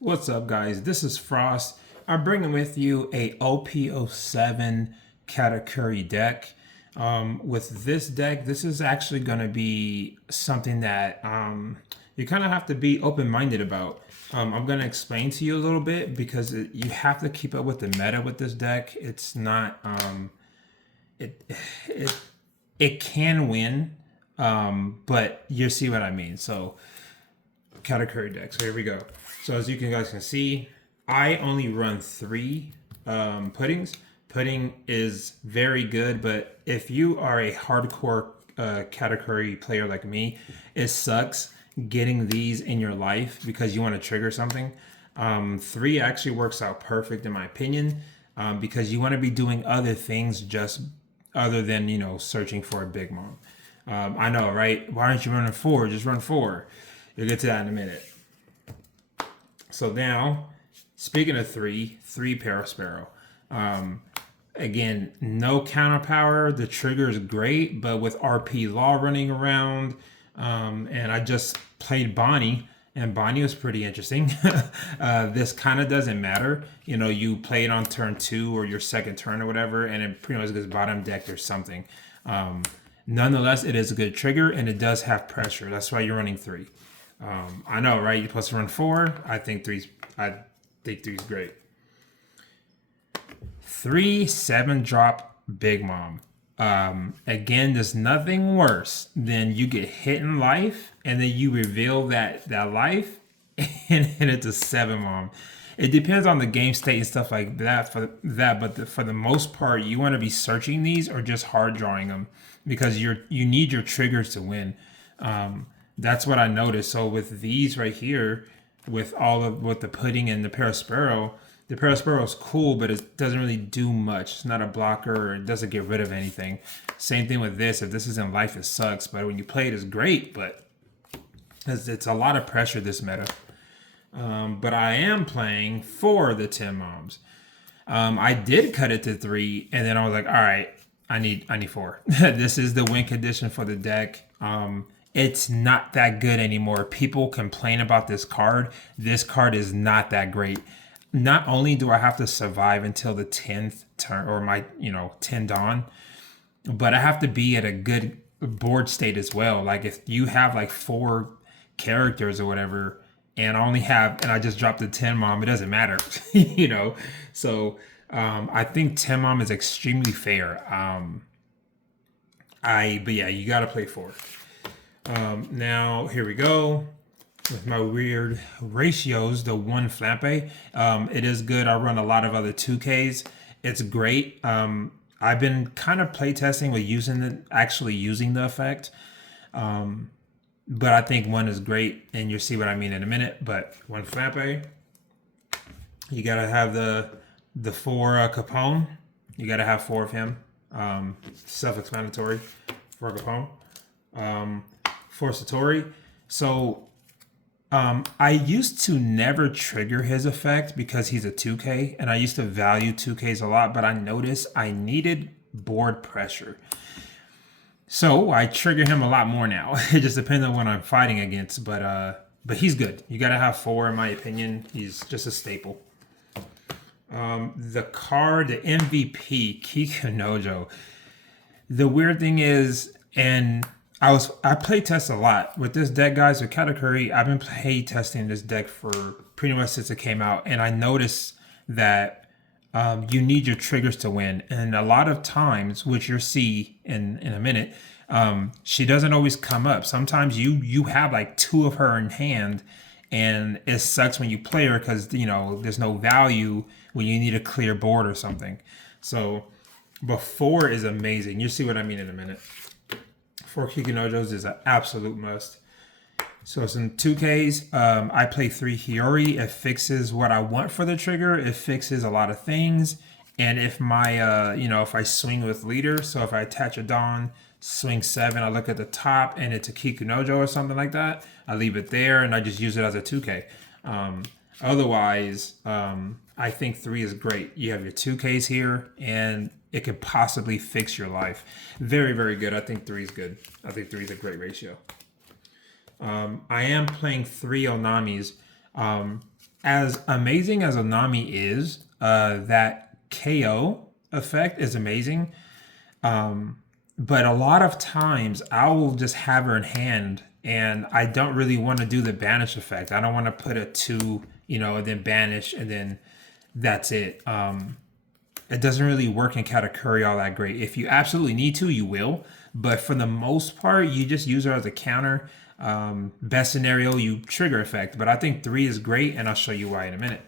What's up, guys? This is Frost. I'm bringing with you a OP07 Katakuri deck. With this deck, this is actually going to be something that you kind of have to be open-minded about. I'm going to explain to you a little bit because you have to keep up with the meta with this deck. It's not it it it can win, but you see what I mean. So Katakuri deck. So here we go. So as you guys can see, I only run 3 puddings. Pudding is very good, but if you are a hardcore Katakuri player like me, it sucks getting these in your life because you want to trigger something. 3 actually works out perfect in my opinion, because you want to be doing other things just other than, searching for a big mom. I know, right? Why aren't you running 4? Just run 4. You'll get to that in a minute. So now, speaking of 3 Parasparrow. Again, no counter power. The trigger is great, but with RP Law running around, and I just played Bonnie, and Bonnie was pretty interesting. This kind of doesn't matter. You play it on turn 2 or your second turn or whatever, and it pretty much gets bottom decked or something. Nonetheless, it is a good trigger, and it does have pressure. That's why you're running 3. I know, right? You're supposed to run 4. I think three's great. 3 7-drop Big Mom. Again, there's nothing worse than you get hit in life and then you reveal that life and it's a 7 mom. It depends on the game state and stuff like that but for the most part, you want to be searching these or just hard drawing them because you need your triggers to win. That's what I noticed. So with these right here, with the pudding and the Parasparrow is cool, but it doesn't really do much. It's not a blocker, or it doesn't get rid of anything. Same thing with this. If this is in life, it sucks. But when you play it, it's great. But it's a lot of pressure, this meta. But I am playing for the 10 moms. I did cut it to 3, and then I was like, all right, I need 4. This is the win condition for the deck. It's not that good anymore. People complain about this card. This card is not that great. Not only do I have to survive until the 10th turn or my 10 dawn, but I have to be at a good board state as well. Like if you have like 4 characters or whatever, and I just dropped the 10 mom, it doesn't matter. So I think 10 mom is extremely fair. But yeah, you got to play 4. Now here we go with my weird ratios. The 1 Flampe, it is good. I run a lot of other 2Ks. It's great. I've been kind of playtesting with actually using the effect, but I think 1 is great, and you'll see what I mean in a minute. But 1 Flampe, you gotta have the 4 Capone. You gotta have 4 of him. Self-explanatory. 4 Capone. 4 Satori. So I used to never trigger his effect because he's a 2K, and I used to value 2Ks a lot, but I noticed I needed board pressure. So I trigger him a lot more now. It just depends on what I'm fighting against, but he's good. You gotta have 4 in my opinion. He's just a staple. The card, the MVP, Kikunojo. The weird thing is, and I play test a lot with this deck, guys. With Katakuri, I've been play testing this deck for pretty much since it came out, and I noticed that you need your triggers to win. And a lot of times, which you'll see in a minute, she doesn't always come up. Sometimes you have like 2 of her in hand, and it sucks when you play her because there's no value when you need a clear board or something. So, but 4 is amazing. You'll see what I mean in a minute. 4 Kikunojos is an absolute must. So some 2Ks. I play 3 Hiyori. It fixes what I want for the trigger. It fixes a lot of things. And if my, if I swing with leader, so if I attach a Dawn, swing 7, I look at the top and it's a Kikunojo or something like that, I leave it there and I just use it as a 2K. Otherwise, I think 3 is great. You have your 2Ks here, and it could possibly fix your life. Very, very good. I think 3 is good. I think 3 is a great ratio. I am playing 3 Onamis. as amazing as Onami is, that KO effect is amazing. But a lot of times I will just have her in hand and I don't really want to do the banish effect. I don't want to put a 2, and then banish and then that's it. It doesn't really work in Katakuri all that great. If you absolutely need to, you will. But for the most part, you just use her as a counter. Best scenario, you trigger effect. But I think 3 is great, and I'll show you why in a minute.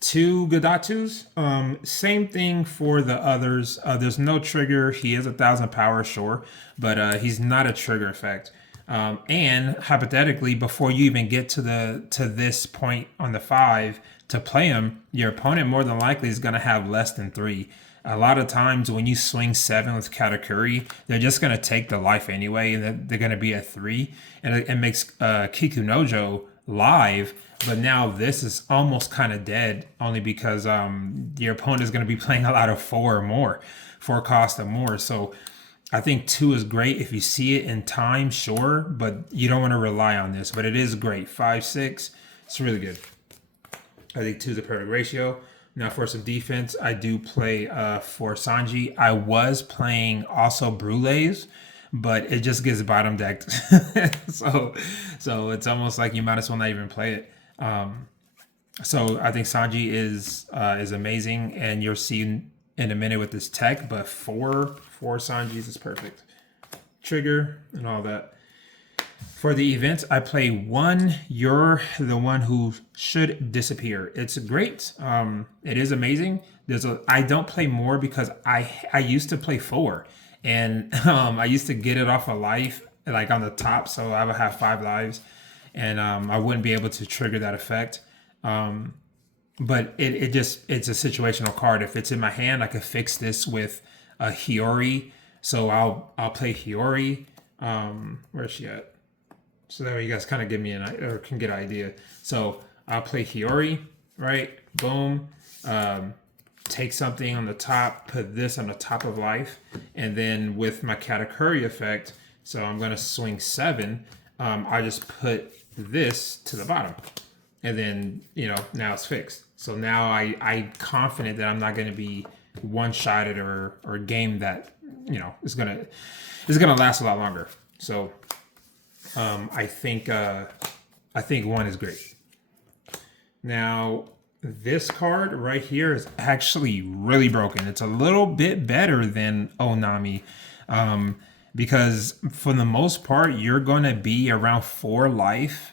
2 Gadatus. Same thing for the others. There's no trigger. He is 1,000 power, sure, but he's not a trigger effect. And hypothetically, before you even get to this point on the 5 to play him, your opponent more than likely is going to have less than 3. A lot of times when you swing 7 with Katakuri, they're just going to take the life anyway, and they're going to be at 3, and it makes Kiku Nojo live. But now this is almost kind of dead, only because your opponent is going to be playing a lot of 4 or more, 4 cost or more. So I think 2 is great if you see it in time, sure, but you don't want to rely on this. But it is great. 5, 6, it's really good. I think 2 is a perfect ratio. Now for some defense, I do play for Sanji. I was playing also Brules, but it just gets bottom decked. so it's almost like you might as well not even play it. So I think Sanji is amazing, and you'll see in a minute with this tech, but 4 Sanjis is perfect. Trigger and all that. For the events, I play 1. You're the one who should disappear. It's great. It is amazing. I don't play more because I used to play 4, and I used to get it off a life like on the top, so I would have 5 lives, and I wouldn't be able to trigger that effect. But it's a situational card. If it's in my hand, I could fix this with a Hiyori. So I'll play Hiyori. Where's she at? So that way you guys kind of give me can get an idea. So I'll play Hiyori, right? Boom. Take something on the top, put this on the top of life, and then with my Katakuri effect, so I'm gonna swing 7. I just put this to the bottom, and then now it's fixed. So now I'm confident that I'm not gonna be one-shotted or game that is gonna last a lot longer. So I think 1 is great. Now this card right here is actually really broken. It's a little bit better than Onami, because for the most part you're gonna be around 4 life.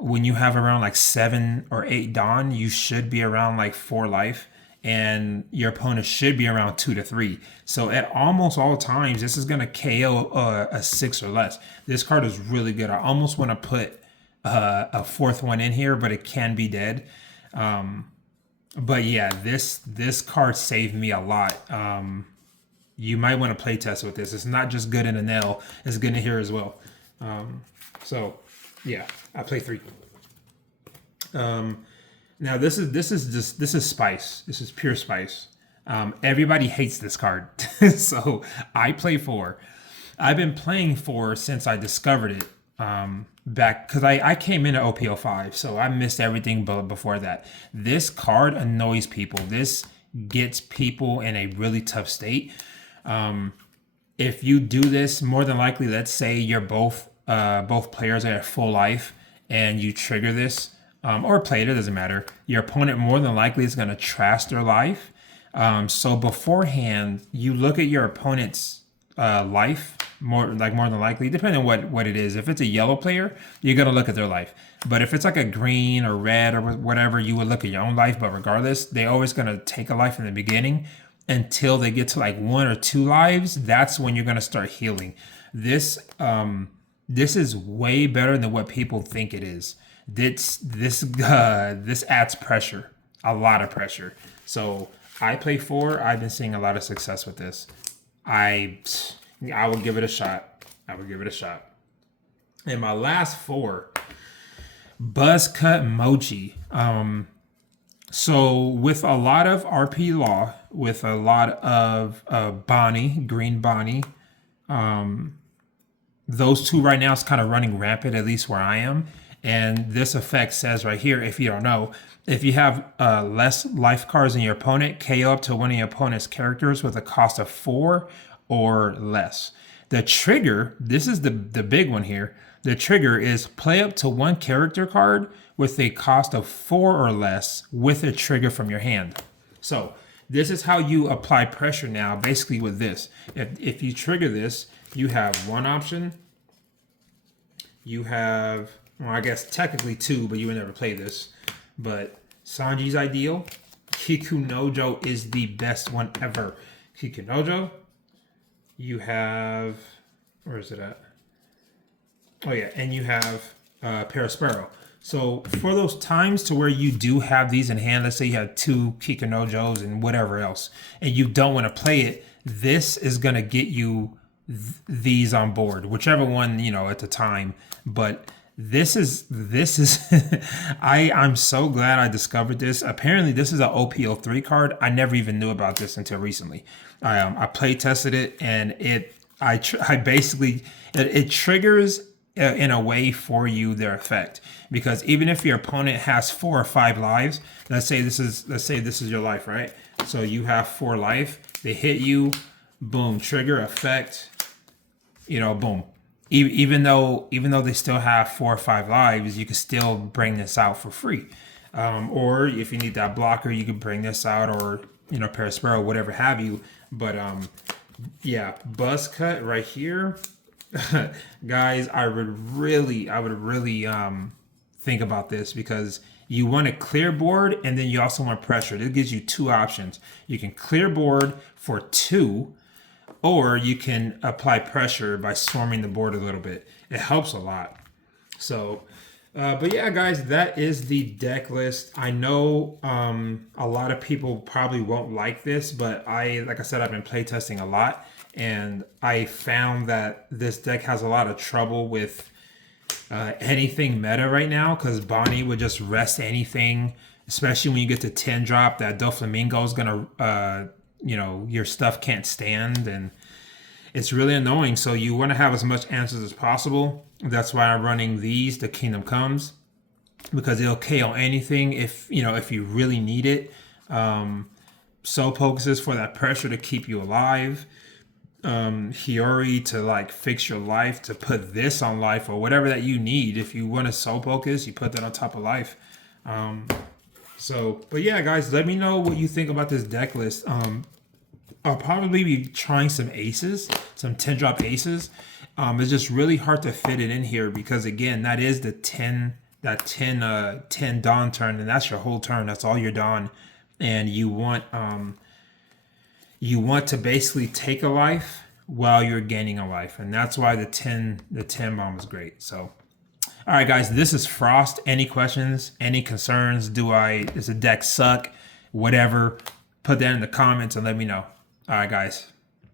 When you have around like 7 or 8 Dawn, you should be around like 4 life, and your opponent should be around 2 to 3. So at almost all times, this is going to KO a 6 or less. This card is really good. I almost want to put a 4th one in here, but it can be dead. But yeah, this card saved me a lot. You might want to play test with this. It's not just good in a nail; it's good in here as well. So yeah, I play 3. Now this is spice. This is pure spice. Everybody hates this card, so I play 4. I've been playing 4 since I discovered it. Back because I came into OP05, so I missed everything before that. This card annoys people. This gets people in a really tough state. If you do this, more than likely, let's say you're both players are at full life and you trigger this, or play it, doesn't matter. Your opponent more than likely is going to trash their life. So beforehand, you look at your opponent's life more than likely, depending on what it is. If it's a yellow player, you're going to look at their life. But if it's like a green or red or whatever, you would look at your own life. But regardless, they're always going to take a life in the beginning until they get to like 1 or 2 lives. That's when you're going to start healing. This is way better than what people think it is. This adds pressure, a lot of pressure. So I play 4. I've been seeing a lot of success with this. I would give it a shot. And my last 4, Buzz Cut Mochi. So with a lot of RP Law, with a lot of Green Bonnie, those 2 right now is kind of running rampant, at least where I am. And this effect says right here, if you don't know, if you have less life cards than your opponent, KO up to one of your opponent's characters with a cost of 4 or less. The trigger, this is the big one here. The trigger is play up to one character card with a cost of 4 or less with a trigger from your hand. So this is how you apply pressure now, basically with this. If you trigger this, you have one option. You have, well, I guess technically 2, but you would never play this. But Sanji's ideal. Kikunojo is the best one ever. Kikunojo. You have, where is it at? Oh yeah, and you have Perispero. So for those times to where you do have these in hand, let's say you have 2 Kikunojos and whatever else, and you don't want to play it, this is going to get you these on board, whichever one, you know, at the time. But this is I'm so glad I discovered this. Apparently this is an OP03 card. I never even knew about this until recently. I play tested it, and I basically it triggers in a way for you their effect, because even if your opponent has 4 or 5 lives, let's say this is your life, right? So you have 4 life, they hit you, boom, trigger effect, you know, boom. Even though they still have 4 or 5 lives, you can still bring this out for free. Or if you need that blocker, you can bring this out, or, you know, Perispero, whatever have you. But yeah, buzz cut right here. Guys, I would really think about this, because you want a clear board and then you also want pressure. This gives you 2 options. You can clear board for 2, or you can apply pressure by swarming the board a little bit. It helps a lot. So, but yeah, guys, that is the deck list. I know a lot of people probably won't like this, but like I said, I've been playtesting a lot, and I found that this deck has a lot of trouble with anything meta right now, because Bonnie would just rest anything, especially when you get to 10 drop. That Doflamingo is gonna, you know, your stuff can't stand, and it's really annoying. So you want to have as much answers as possible. That's why I'm running these, the Kingdom Comes, because it'll KO anything if you really need it. Soul Focuses for that pressure to keep you alive. Hiyori to like fix your life, to put this on life, or whatever that you need. If you want to soul focus, you put that on top of life. But yeah, guys, let me know what you think about this deck list. I'll probably be trying some aces, some 10 drop aces. It's just really hard to fit it in here, because again, that is the 10 Dawn turn, and that's your whole turn. That's all your Dawn, and you want to basically take a life while you're gaining a life, and that's why the 10 bomb is great. So, all right, guys, this is Frost. Any questions? Any concerns? Does the deck suck? Whatever. Put that in the comments and let me know. All right, guys.